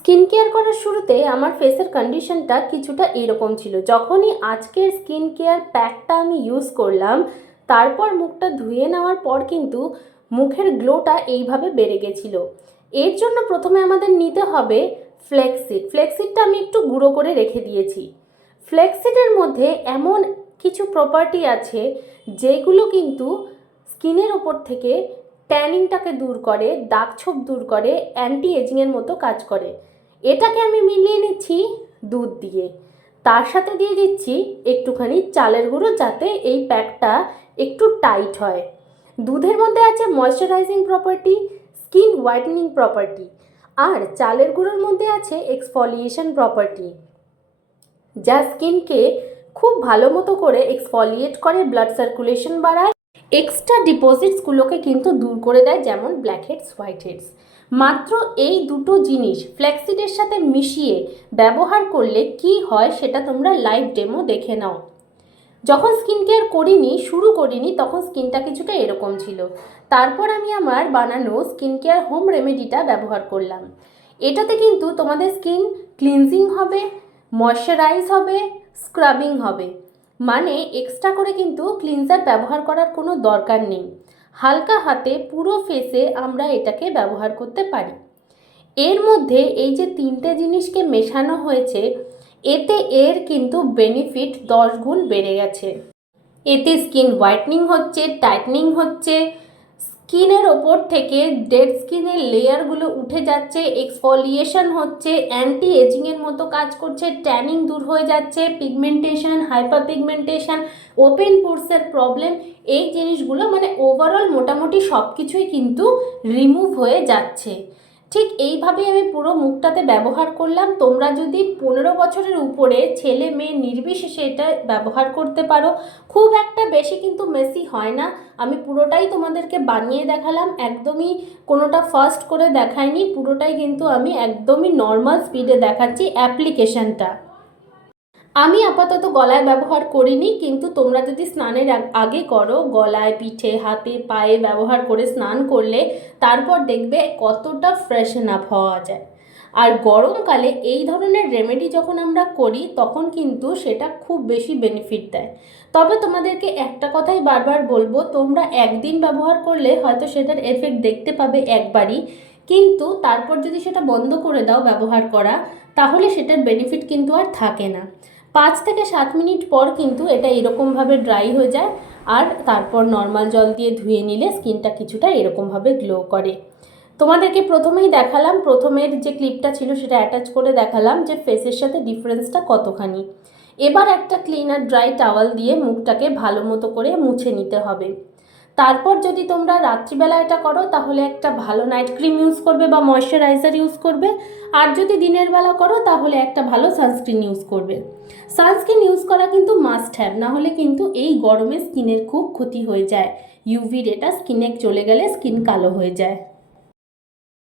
Skin care করার শুরুতে আমার ফেসের কন্ডিশনটা কিছুটা এরকম ছিল। যখনই আজকের স্কিন কেয়ার প্যাকটা আমি ইউজ করলাম, তারপর মুখটা ধুয়ে নেওয়ার পর কিন্তু মুখের গ্লোটা এইভাবে বেড়ে গেছিলো। এর জন্য প্রথমে আমাদের নিতে হবে ফ্লেক্সিড। ফ্লেক্সিডটা আমি একটু গুঁড়ো করে রেখে দিয়েছি। ফ্লেক্সিডের মধ্যে এমন কিছু প্রপার্টি আছে যেগুলো কিন্তু স্কিনের ওপর থেকে ট্যানিংটাকে দূর করে, দাগ ছোপ দূর করে, অ্যান্টি এজিংয়ের মতো কাজ করে। এটাকে আমি মিলিয়ে নিচ্ছি দুধ দিয়ে। তার সাথে দিয়ে দিচ্ছি একটুখানি চালের গুঁড়ো, যাতে এই প্যাকটা একটু টাইট হয়। দুধের মধ্যে আছে moisturizing property, skin whitening property, আর চালের গুঁড়োর মধ্যে আছে এক্সফলিয়েশন প্রপার্টি, যা স্কিনকে খুব ভালো মতো করে এক্সফলিয়েট করে, ব্লাড সার্কুলেশন বাড়ায়, এক্সট্রা ডিপোজিটসগুলোকে কিন্তু দূর করে দেয়, যেমন ব্ল্যাক হেডস, হোয়াইট হেডস। মাত্র এই দুটো জিনিস ফ্ল্যাক্সিডের সাথে মিশিয়ে ব্যবহার করলে কি হয় সেটা তোমরা লাইভ ডেমো দেখে নাও। যখন স্কিন কেয়ার শুরু করিনি তখন স্কিনটা কিছুটা এরকম ছিল। তারপর আমি আমার বানানো স্কিন কেয়ার হোম রেমেডিটা ব্যবহার করলাম। এটাতে কিন্তু তোমাদের স্কিন ক্লিনজিং হবে, ময়শ্চারাইজ হবে, স্ক্রাবিং হবে। মানে এক্সট্রা করে কিন্তু ক্লিনজার ব্যবহার করার কোনো দরকার নেই। হালকা হাতে পুরো ফেসে আমরা এটাকে ব্যবহার করতে পারি। এর মধ্যে এই যে তিনটে জিনিসকে মেশানো হয়েছে, এতে এর কিন্তু বেনিফিট 10 গুণ বেড়ে গেছে। এতে স্কিন হোয়াইটনিং হচ্ছে, টাইটনিং হচ্ছে, স্কিনের ওপর থেকে ডেড স্কিনের লেয়ারগুলো উঠে যাচ্ছে, এক্সফলিয়েশন হচ্ছে, অ্যান্টি এজিংয়ের মতো কাজ করছে, ট্যানিং দূর হয়ে যাচ্ছে, পিগমেন্টেশন, হাইপার পিগমেন্টেশন, ওপেন পোরসের প্রবলেম, এই জিনিসগুলো মানে ওভারঅল মোটামুটি সব কিছুই কিন্তু রিমুভ হয়ে যাচ্ছে। ঠিক এইভাবেই আমি পুরো মুখটাতে ব্যবহার করলাম। তোমরা যদি 15 বছরের উপরে ছেলে মেয়ে নির্বিশেষে এটা ব্যবহার করতে পারো। খুব একটা বেশি কিন্তু মেসি হয় না। আমি পুরোটাই তোমাদেরকে বানিয়ে দেখালাম, একদমই কোনোটা ফাস্ট করে দেখাইনি, পুরোটাই কিন্তু আমি একদমই নর্মাল স্পিডে দেখাচ্ছি অ্যাপ্লিকেশনটা। আমি আপাতত গলায় ব্যবহার করিনি, কিন্তু তোমরা যদি স্নানের আগে করো, গলায়, পিঠে, হাতে, পায়ে ব্যবহার করে স্নান করলে তারপর দেখবে কতটা ফ্রেশন আপ হওয়া যায়। আর গরমকালে এই ধরনের রেমেডি যখন আমরা করি তখন কিন্তু সেটা খুব বেশি বেনিফিট দেয়। তবে তোমাদেরকে একটা কথাই বারবার বলবো, তোমরা একদিন ব্যবহার করলে হয়তো সেটার এফেক্ট দেখতে পাবে একবারই, কিন্তু তারপর যদি সেটা বন্ধ করে দাও ব্যবহার করা, তাহলে সেটার বেনিফিট কিন্তু আর থাকে না। 5 থেকে 7 মিনিট পর কিন্তু এটা এরকমভাবে ড্রাই হয়ে যায়, আর তারপর নর্মাল জল দিয়ে ধুয়ে নিলে স্কিনটা কিছুটা এরকমভাবে গ্লো করে। তোমাদেরকে প্রথমেই দেখালাম, প্রথমের যে ক্লিপটা ছিল সেটা অ্যাটাচ করে দেখালাম যে ফেসের সাথে ডিফারেন্সটা কতখানি। এবার একটা ক্লিন আর ড্রাই টাওয়াল দিয়ে মুখটাকে ভালো মতো করে মুছে নিতে হবে। তারপর যদি তোমরা রাত্রিবেলা এটা করো তাহলে একটা ভালো নাইট ক্রিম ইউজ করবে বা ময়শ্চারাইজার ইউজ করবে, আর যদি দিনের বেলা করো তাহলে একটা ভালো সানস্ক্রিন ইউজ করবে। সানস্ক্রিন ইউজ করা কিন্তু মাস্ট হ্যাভ, না হলে কিন্তু এই গরমে স্কিনের খুব ক্ষতি হয়ে যায়। ইউভি রেটা স্কিনে চলে গেলে স্কিন কালো হয়ে যায়।